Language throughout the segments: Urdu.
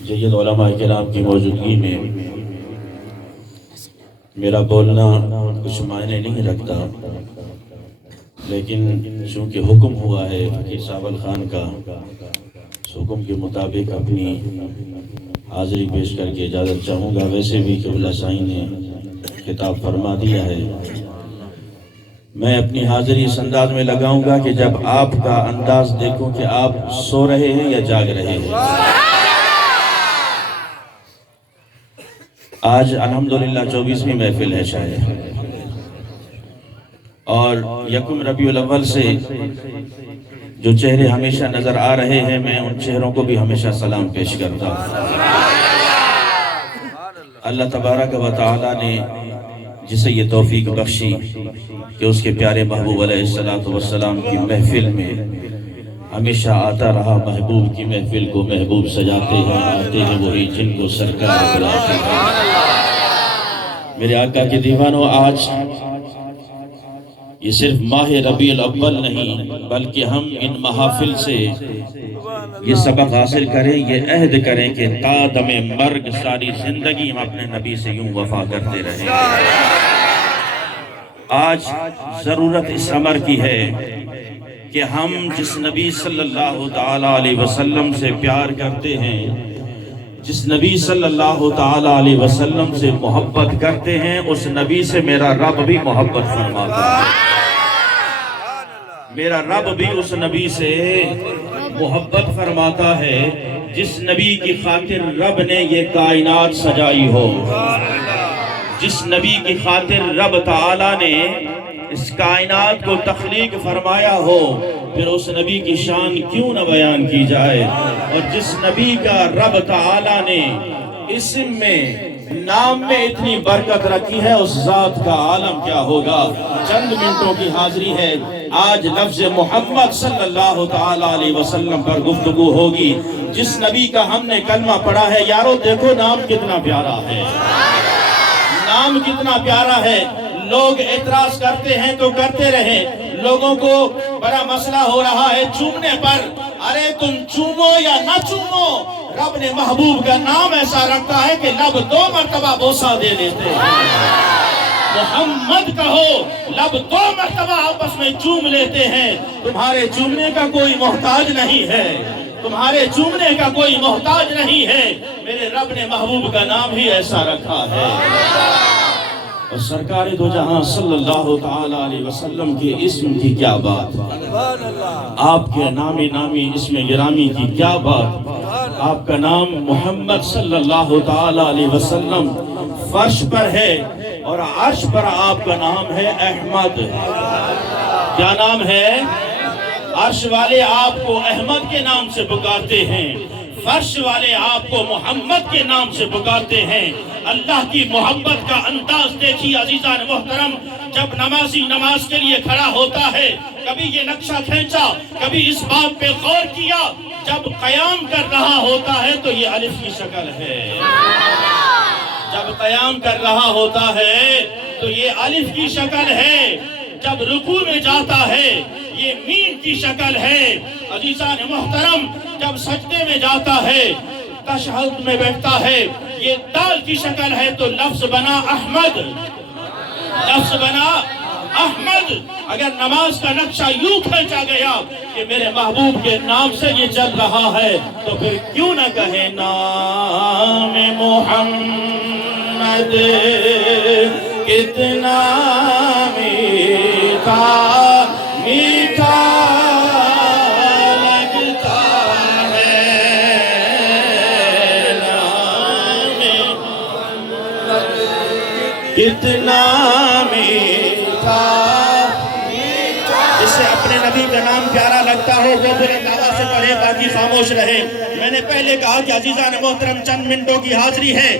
جید علماء کرام کی موجودگی میں میرا بولنا کچھ معنی نہیں رکھتا، لیکن چونکہ حکم ہوا ہے فقیر ساول خان کا، اس حکم کے مطابق اپنی حاضری پیش کر کے اجازت چاہوں گا۔ ویسے بھی قبلہ سائیں نے خطاب فرما دیا ہے، میں اپنی حاضری اس انداز میں لگاؤں گا کہ جب آپ کا انداز دیکھوں کہ آپ سو رہے ہیں یا جاگ رہے ہیں۔ آج الحمدللہ 24ویں محفل ہے شاید، اور یکم ربیع الاول سے جو چہرے ہمیشہ نظر آ رہے ہیں، میں ان چہروں کو بھی ہمیشہ سلام پیش کرتا ہوں۔ اللہ تبارک و تعالی نے جسے یہ توفیق بخشی کہ اس کے پیارے محبوب علیہ السلام کی محفل میں ہمیشہ آتا رہا، محبوب کی محفل کو محبوب سجاتے ہیں، آتے ہیں وہی جن کو سرکار بلاتے ہیں۔ میرے آقا کے دیوانوں، آج یہ صرف ماہ ربیع الاول نہیں بلکہ ہم ان محافل سے یہ سبق حاصل کریں، یہ عہد کریں کہ تا دم مرگ ساری زندگی ہم اپنے نبی سے یوں وفا کرتے رہیں۔ آج ضرورت اس امر کی ہے کہ ہم جس نبی صلی اللہ تعالیٰ علیہ وسلم سے پیار کرتے ہیں، جس نبی صلی اللہ تعالیٰ علیہ وسلم سے محبت کرتے ہیں، اس نبی سے میرا رب بھی محبت فرماتا ہے۔ میرا رب بھی اس نبی سے محبت فرماتا ہے جس نبی کی خاطر رب نے یہ کائنات سجائی ہو، جس نبی کی خاطر رب تعالیٰ نے اس کائنات کو تخلیق فرمایا ہو، پھر اس نبی کی شان کیوں نہ بیان کی جائے۔ اور جس نبی کا رب تعالیٰ نے اسم میں، نام میں اتنی برکت رکھی ہے، اس ذات کا عالم کیا ہوگا۔ چند منٹوں کی حاضری ہے، آج لفظ محمد صلی اللہ تعالیٰ علیہ وسلم پر گفتگو ہوگی۔ جس نبی کا ہم نے کلمہ پڑھا ہے، یارو دیکھو نام کتنا پیارا ہے، نام کتنا پیارا ہے۔ لوگ اعتراض کرتے ہیں تو کرتے رہیں، لوگوں کو بڑا مسئلہ ہو رہا ہے چومنے پر، ارے تم چومو یا نہ چومو، رب نے محبوب کا نام ایسا رکھا ہے کہ لب 2 مرتبہ بوسہ دے دیتے ہیں۔ محمد کہو، لب 2 مرتبہ آپس میں چوم لیتے ہیں۔ تمہارے چومنے کا کوئی محتاج نہیں ہے، تمہارے چومنے کا کوئی محتاج نہیں ہے، میرے رب نے محبوب کا نام ہی ایسا رکھا ہے۔ اور سرکار دو جہاں صلی اللہ تعالیٰ علیہ وسلم کے اسم کی کیا بات، آپ کے نامی اسم گرامی کی کیا بات۔ آپ کا نام محمد صلی اللہ تعالیٰ علیہ وسلم فرش پر ہے، اور عرش پر آپ کا نام ہے احمد۔ کیا نام ہے؟ عرش والے آپ کو احمد کے نام سے پکارتے ہیں، فرش والے آپ کو محمد کے نام سے پکارتے ہیں۔ اللہ کی محبت کا انداز دیکھیے عزیزان محترم، جب نمازی نماز کے لیے کھڑا ہوتا ہے، کبھی یہ نقشہ کھینچا، کبھی اس بات پہ غور کیا، جب قیام کر رہا ہوتا ہے تو یہ الف کی شکل ہے، جب قیام کر رہا ہوتا ہے تو یہ الف کی شکل ہے، جب رکوع میں جاتا ہے یہ میم کی شکل ہے۔ عزیزان محترم، جب سجدے میں جاتا ہے، تشہد میں بیٹھتا ہے، یہ دال کی شکل ہے، تو لفظ بنا احمد، لفظ بنا احمد۔ اگر نماز کا نقشہ یوں کھینچا گیا کہ میرے محبوب کے نام سے یہ چل رہا ہے، تو پھر کیوں نہ کہیں نام محمد کتنا میٹھا میٹھا لگتا ہے، نام کتنا میٹھا۔ جس سے اپنے نبی کا نام پیارا لگتا ہو وہ بلند آواز سے پڑھے، باقی خاموش رہے۔ میں نے پہلے کہا کہ عزیزان محترم چند منٹوں کی حاضری ہے۔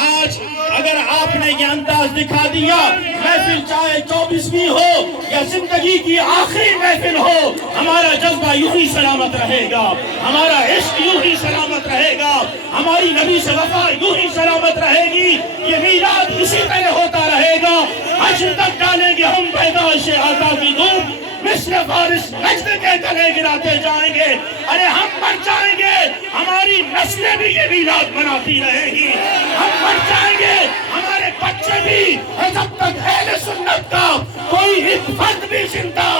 آج اگر آپ نے یہ انداز دکھا دیا، محفل چاہے 24ویں ہو یا زندگی کی آخری محفل ہو، ہمارا جذبہ یوں ہی سلامت رہے گا، ہمارا عشق یوں ہی سلامت رہے گا، ہماری نبی سے وفا یوں ہی سلامت رہے گی، یہ میلاد اسی طرح ہوتا رہے گا۔ حشر تک ڈالیں گے ہم پیدائش آقا کی دھوم، مثل فارس نجد کے گلے گراتے جائیں گے، ارے ہم مر جائیں گے، ہماری نسل نسلیں بھی یہ میلاد مناتی رہیں گی، ہم مر جائیں گے، ہمارے بچے بھی، جب تک اہل سنت کا کوئی ایک فرد بھی زندہ،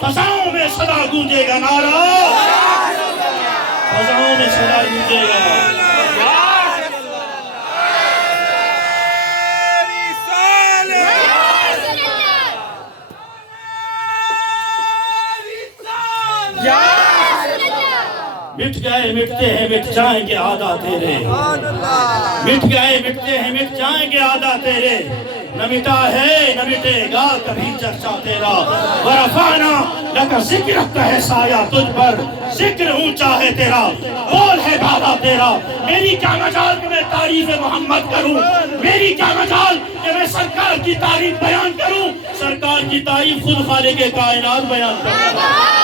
فضاؤں میں صدا گونجے گا نعرہ، فضاؤں میں صدا گونجے گا۔ مٹ گئے مٹتے ہیں مٹ جائیں گے عادہ تیرے، مٹ گئے مٹتے ہیں مٹ جائیں گے عادہ تیرے، نہ مٹا ہے نہ مٹے گا کبھی چرچا تیرا، ورفعنا لک ذکرک ہے سایہ تجھ پر، ذکر اونچا ہے تیرا، بول ہے بالا تیرا، میری کیا مجال کہ میں تعریف محمد کروں، میری کیا مجال کہ میں سرکار کی تعریف بیان کروں، سرکار کی تعریف خود خالق کائنات بیان کر رہا ہے،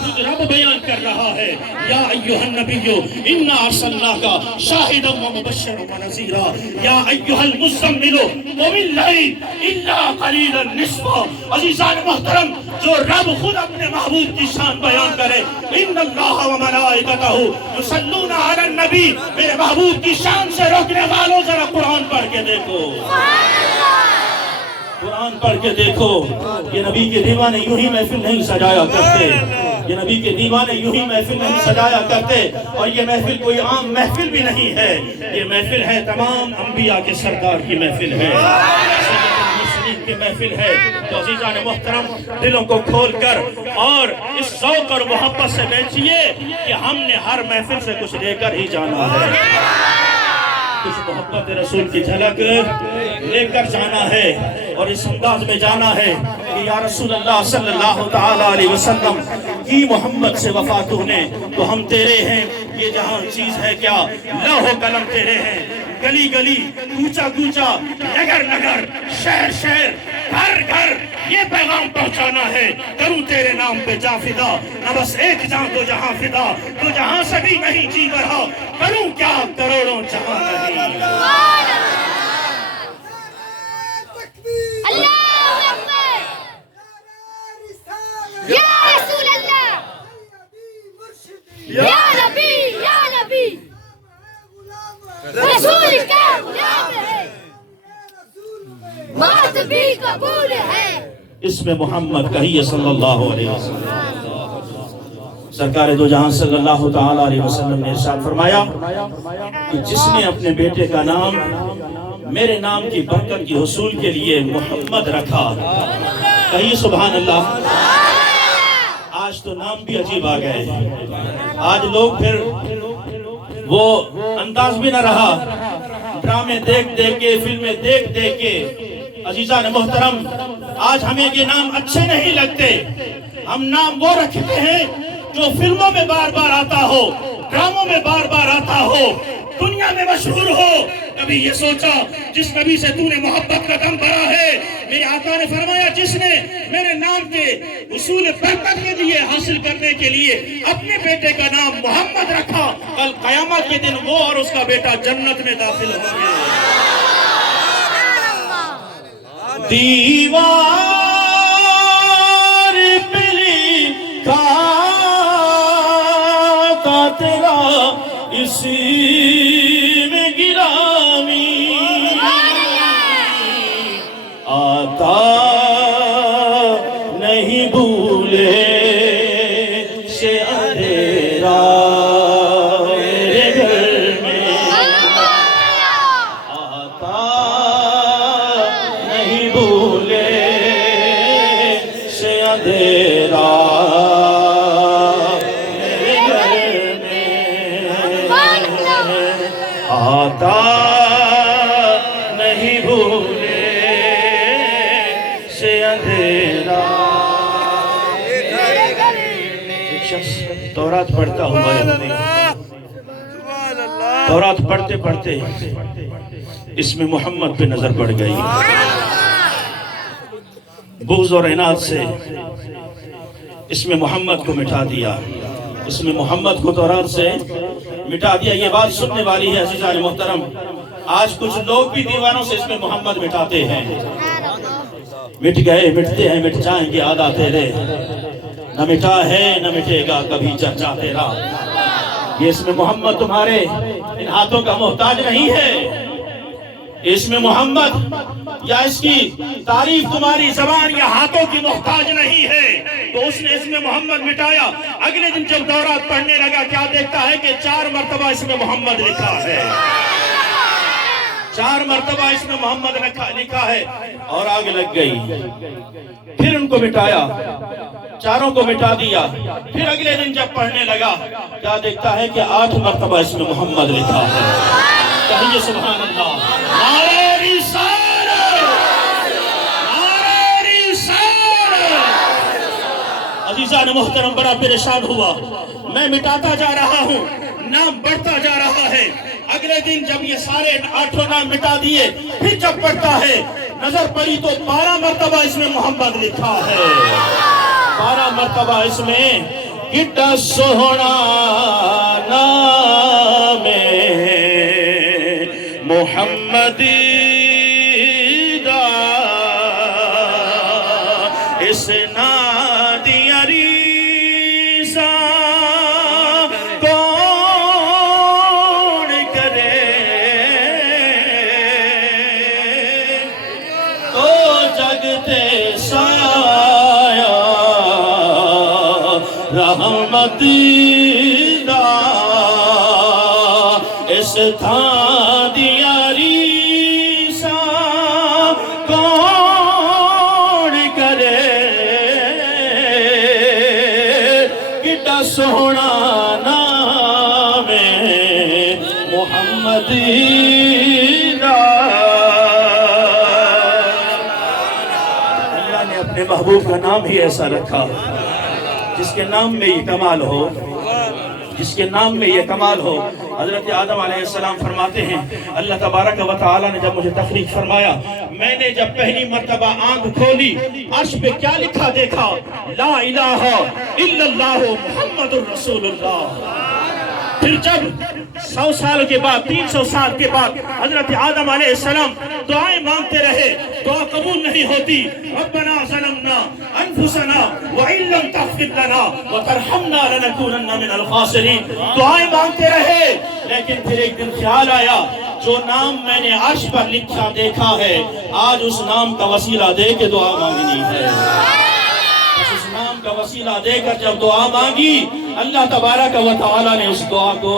خود رب بیان کر رہا ہے، یا ایھا النبی انا ارسلناک شاہدا ومبشرا ونذیرا، یا ایھا المزمل قم اللیل الا قلیلا نصفہ۔ عزیزان محترم، جو رب خود اپنے محبوب کی شان بیان کرے، ان اللہ وملائکتہ یصلون علی النبی، میرے محبوب کی شان سے روکنے والوں ذرا قرآن پڑھ کے دیکھو، قرآن پڑھ کے دیکھو، یہ نبی کے دیوانے یوں ہی محفل نہیں سجایا کرتے، یہ نبی کے دیوانے یوں ہی محفل نہیں سجایا کرتے، اور یہ محفل کوئی عام محفل بھی نہیں ہے، یہ محفل ہے تمام انبیاء کے سردار کی محفل ہے، سید المرسلین کی محفل ہے۔ تو عزیزان محترم، دلوں کو کھول کر اور اس ذوق اور محبت سے بیٹھیے کہ ہم نے ہر محفل سے کچھ لے کر ہی جانا ہے، کچھ محبت رسول کی جھلک لے کر جانا ہے، اور اس انداز میں جانا ہے کہ یا رسول اللہ صلی اللہ تعالیٰ علیہ وسلم کی محمد سے وفا تو نے، تو ہم تیرے ہیں، یہ جہاں چیز ہے کیا، لوح و قلم تیرے ہیں، گلی گلی کوچا کوچا نگر نگر شہر شہر گھر گھر یہ پیغام پہنچانا ہے، کروں تیرے نام پہ جاں فدا، نہ بس ایک جاں تو جہاں فدا، تو جہاں سے بھی نہیں جی بڑھا، کروں کیا کروڑوں جہاں نہیں۔ اللہ اکبر، یا رسول اللہ، یا نبی یا نبی، رسول کا غلام ہے، موت بھی قبول ہے۔ اس میں محمد کہیے صلی اللہ علیہ وسلم۔ سرکار دو جہاں صلی اللہ تعالیٰ علیہ وسلم نے ارشاد فرمایا کہ جس نے اپنے بیٹے کا نام میرے نام کی برکت کی حصول کے لیے محمد رکھا، کہیے سبحان اللہ۔ آج تو نام بھی عجیب آ گئے ہیں، آج لوگ پھر وہ انداز بھی نہ رہا، ڈرامے دیکھ دیکھ کے، فلمیں دیکھ دیکھ کے۔ عزیزان محترم، آج ہمیں یہ نام اچھے نہیں لگتے، ہم نام وہ رکھتے ہیں جو فلموں میں بار بار آتا ہو، ڈراموں میں بار بار آتا ہو، دنیا میں مشہور ہو۔ کبھی یہ سوچا جس نبی سے تو نے محبت کا دم بھرا ہے، میرے آقا نے فرمایا جس نے میرے نام کے حصول برکت کے لیے حاصل کرنے کے لیے اپنے بیٹے کا نام محمد رکھا، کل قیامت کے دن وہ اور اس کا بیٹا جنت میں داخل ہوں گے۔ دیوار پلی کا تیرا اسی میں گرامی آتا نہیں بھولے سے اندھیرا میرے گھر میں آتا نہیں بھولے سے اندھیرا میرے گھر میں آتا نہیں بھولے سے اندھیرا۔ ایک شخص تورات پڑھتا ہوا تورات پڑھتے پڑھتے اس میں محمد پہ نظر پڑ گئی، بغض اور عناد سے اس میں محمد کو مٹا دیا، اس میں محمد کو تورات سے مٹا دیا۔ یہ بات سننے والی ہے عزیزان محترم، آج کچھ لوگ بھی دیوانوں سے اس میں محمد مٹاتے ہیں۔ مٹ گئے مٹتے ہیں مٹ جائیں گے آدھا تیرے، نہ مٹا ہے نہ مٹے گا کبھی چرچا تیرا۔ یہ اسم محمد تمہارے ان ہاتھوں کا محتاج نہیں ہے. اسم محمد یا اس کی تعریف تمہاری زبان یا ہاتھوں کی محتاج نہیں ہے. تو اس نے اسم محمد مٹایا. اگلے دن جب دورات پڑھنے لگا کیا دیکھتا ہے کہ 4 مرتبہ اسم محمد لکھا ہے. 4 مرتبہ اسم محمد لکھا ہے اور آگ لگ گئی. پھر ان کو مٹایا, چاروں کو مٹا دیا. پھر اگلے دن جب پڑھنے لگا کیا دیکھتا ہے کہ 8 مرتبہ اسم محمد لکھا ہے. کہیے سبحان اللہ. نعرہ رسالت, نعرہ رسالت. عزیزان محترم, بڑا پریشان ہوا. میں مٹاتا جا رہا ہوں, نام بڑھتا جا رہا ہے. اگلے دن جب یہ سارے 8 نام مٹا دیے, پھر جب پڑھتا ہے نظر پڑی تو 12 مرتبہ اس میں محمد لکھا ہے. 12 مرتبہ اس میں کڈا سوہنا نام محمد دا, اس نادی عریسہ کون کرے, تو جگتے سایہ رحمت دا, اس تھان دیا ریسا کون کرے, کڈا سونا نام محمد دا. اللہ نے اپنے محبوب کا نام ہی ایسا رکھا جس کے نام میں یہ کمال ہو, جس کے نام میں یہ کمال ہو. حضرت آدم علیہ السلام فرماتے ہیں اللہ تبارک و تعالیٰ نے جب مجھے تخلیق فرمایا, میں نے جب پہلی مرتبہ آنکھ کھولی عرش پہ کیا لکھا دیکھا, لا الہ الا اللہ محمد الرسول اللہ. پھر جب 100 سال کے بعد 300 سال کے بعد حضرت آدم علیہ السلام دعائیں مانگتے رہے, دعا قبول نہیں ہوتی. ربنا ظلمنا انفسنا وان لم تغفر لنا وترحمنا لنكونن من الخاسرین. دعائیں مانگتے رہے, لیکن پھر ایک دن خیال آیا جو نام میں نے عرش پر لکھا دیکھا ہے, آج اس نام کا وسیلہ دے کے دعا مانگنی ہے. اس نام کا وسیلہ دے کر جب دعا مانگی, اللہ تبارک و تعالیٰ نے اس دعا کو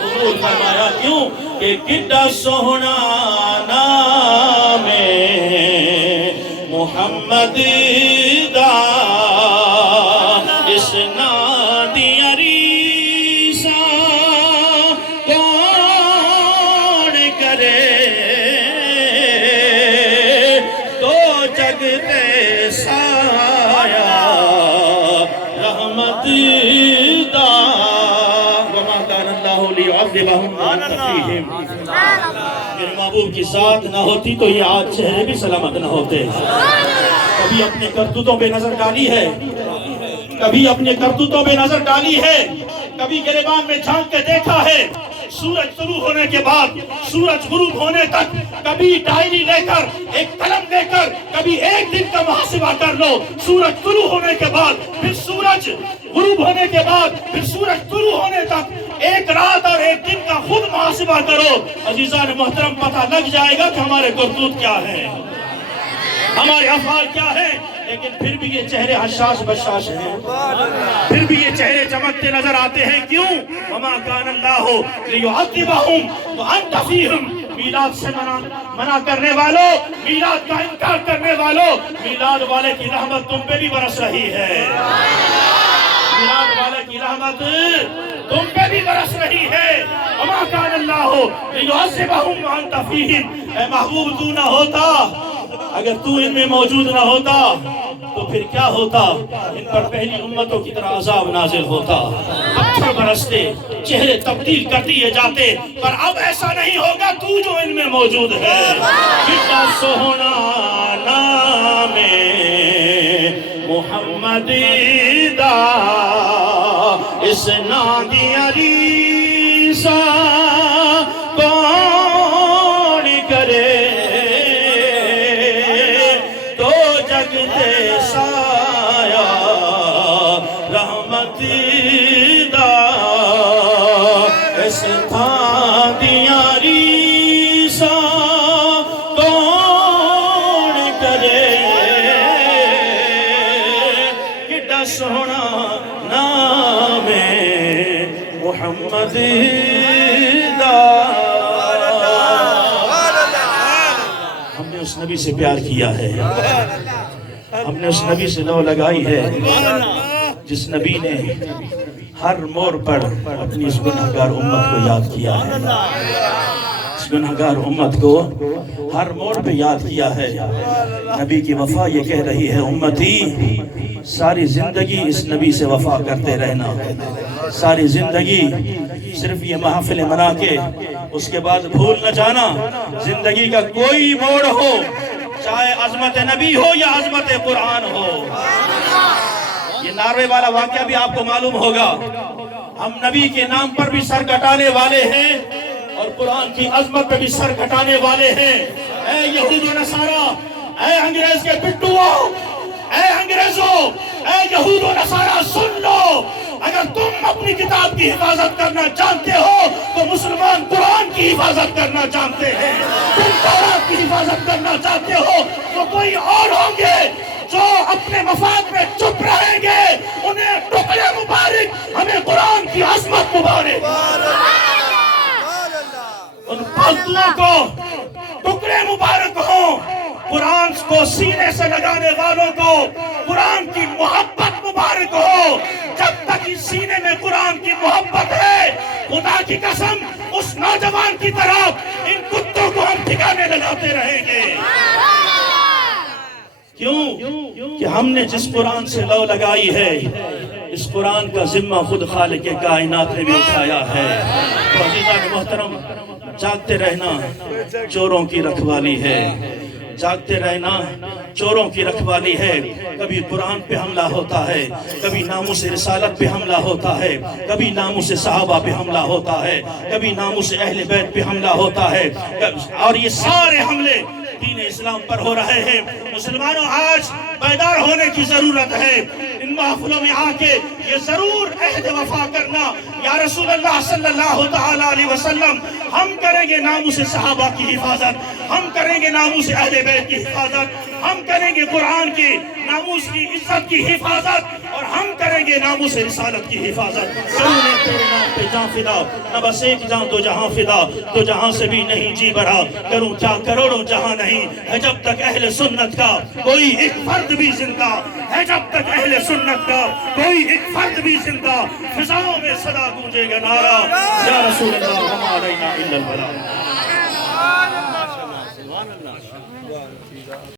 قبول فرمایا. کیوں کہ کڈا سوہنا نام محمد دا, اس نادی عریسہ کون کرے, تو جگتے سایہ رحمت دا. وما کان اللہ لیعذبہم وانت فیہم. میرے محبوب کی ذات نہ ہوتی تو یہ آج چہرے بھی سلامت نہ ہوتے. کبھی اپنے کرتوتوں پہ نظر ڈالی ہے, کبھی اپنے کرتوتوں پہ نظر ڈالی ہے, کبھی گریبان میں جھانک کے دیکھا ہے, سورج طلوع ہونے کے بعد سورج غروب ہونے تک, کبھی ڈائری لے کر ایک قلم لے کر کبھی ایک دن کا محاسبہ کر لو. سورج طلوع ہونے کے بعد پھر سورج غروب ہونے کے بعد پھر سورج طلوع ہونے تک ایک رات اور ایک دن کا خود محاسبہ کرو. عزیزان محترم, پتہ لگ جائے گا کہ ہمارے کرتوت کیا ہے, ہمارے افعال کیا ہے. لیکن پھر بھی یہ چہرے حشاش بشاش ہیں, پھر بھی یہ چہرے چمکتے نظر آتے ہیں. کیوں؟ وما کان اللہ لیعذبہم وانت فیہم. میلاد سے منع کرنے والوں, میلاد کا انکار کرنے والوں, میلاد والے کی رحمت تم پہ بھی برس رہی ہے. میلاد والے کی رحمت تم پہ بھی برس رہی ہے. وما کان اللہ لیعذبہم وانت فیہم. اے محبوب, تو نہ ہوتا, اگر تو ان میں موجود نہ ہوتا تو پھر کیا ہوتا؟ ان پر پہلی امتوں کی طرح عذاب نازل ہوتا, پتھر برستے, چہرے تبدیل کر دیے جاتے. پر اب ایسا نہیں ہوگا, تو جو ان میں موجود ہے. کڈا سوہنا نام محمد دا, اس نادی عریسہ کون کرے, تو جگتے سایہ رحمت دا. محمد ہم نے اس نبی سے پیار کیا ہے، ہم نے اس نبی سے لو لگائی ہے جس نبی نے ہر موڑ پر اپنی اس گنہگار امت کو یاد کیا ہے، اس گنہگار امت کو ہر موڑ پہ یاد کیا ہے۔ نبی کی وفا یہ کہہ رہی ہے امتی ساری زندگی اس نبی سے وفا کرتے رہنا، ساری زندگی صرف یہ محفل منا کے اس کے بعد بھول نہ جانا۔ زندگی کا کوئی موڑ ہو، چاہے عظمت نبی ہو یا عظمت قرآن ہو۔ یہ ناروے والا واقعہ بھی آپ کو معلوم ہوگا، ہم نبی کے نام پر بھی سر کٹانے والے ہیں اور قرآن کی عظمت پہ بھی سر کٹانے والے ہیں۔ اے یہود و نصارہ، اے انگریز کے پٹھوؤں، اے انگریزوں، اے یہود و نصارہ سن لو، اگر تم اپنی کتاب کی حفاظت کرنا جانتے ہو تو مسلمان قرآن کی حفاظت کرنا جانتے ہیں۔ تم تورات کی حفاظت کرنا چاہتے ہو تو کوئی اور ہوں گے جو اپنے مفاد میں چپ رہیں گے، انہیں ٹکڑے مبارک، ہمیں قرآن کی عظمت مبارک۔ ان پلتوں کو ٹکڑے مبارک ہوں، قرآن کو سینے سے لگانے والوں کو قرآن کی محبت مبارک ہو۔ جب تک اس سینے میں قرآن کی محبت ہے، خدا کی قسم اس نوجوان کی طرف ان کتوں کو ہم ٹھکانے لگاتے رہیں گے۔ کیوں کہ ہم نے جس قرآن سے لو لگائی ہے، اس قرآن کا ذمہ خود خالق کائنات نے بھی اٹھایا ہے۔ تو عزیزان محترم، جاگتے رہنا چوروں کی رکھوالی ہے، جاگتے رہنا چوروں کی رکھوالی ہے۔ کبھی قرآن پہ حملہ ہوتا ہے، کبھی ناموس رسالت پہ حملہ ہوتا ہے، کبھی ناموس صحابہ پہ حملہ ہوتا ہے، کبھی ناموس اہل بیت پہ حملہ ہوتا ہے، اور یہ سارے حملے دین اسلام پر ہو رہے ہیں۔ مسلمانوں، آج بیدار ہونے کی ضرورت ہے۔ ان محفلوں میں آ کے یہ ضرور عہد وفا کرنا، یا رسول اللہ صلی اللہ تعالیٰ علیہ وسلم، ہم کریں گے ناموس صحابہ کی حفاظت، ہم کریں گے ناموس اہل بیت کی حفاظت، ہم کریں گے قرآن کی ناموس کی عزت کی حفاظت، اور ہم کریں گے ناموس رسالت کی حفاظت۔ کروں تیرے نام پہ جان فدا، نہ بس ایک جان تو جہاں فدا، تو جہاں سے بھی نہیں جی بھرا، کروں کیا کروڑوں جہاں نہیں ہے جب تک اہل سنت کا کوئی ایک فرد بھی زندہ ہے، جب تک اہل سنت کا کوئی ایک فرد بھی زندہ، فضاؤں میں صدا گونجے گا نعرہ یا رسول اللہ وما علینا الا البلاغ۔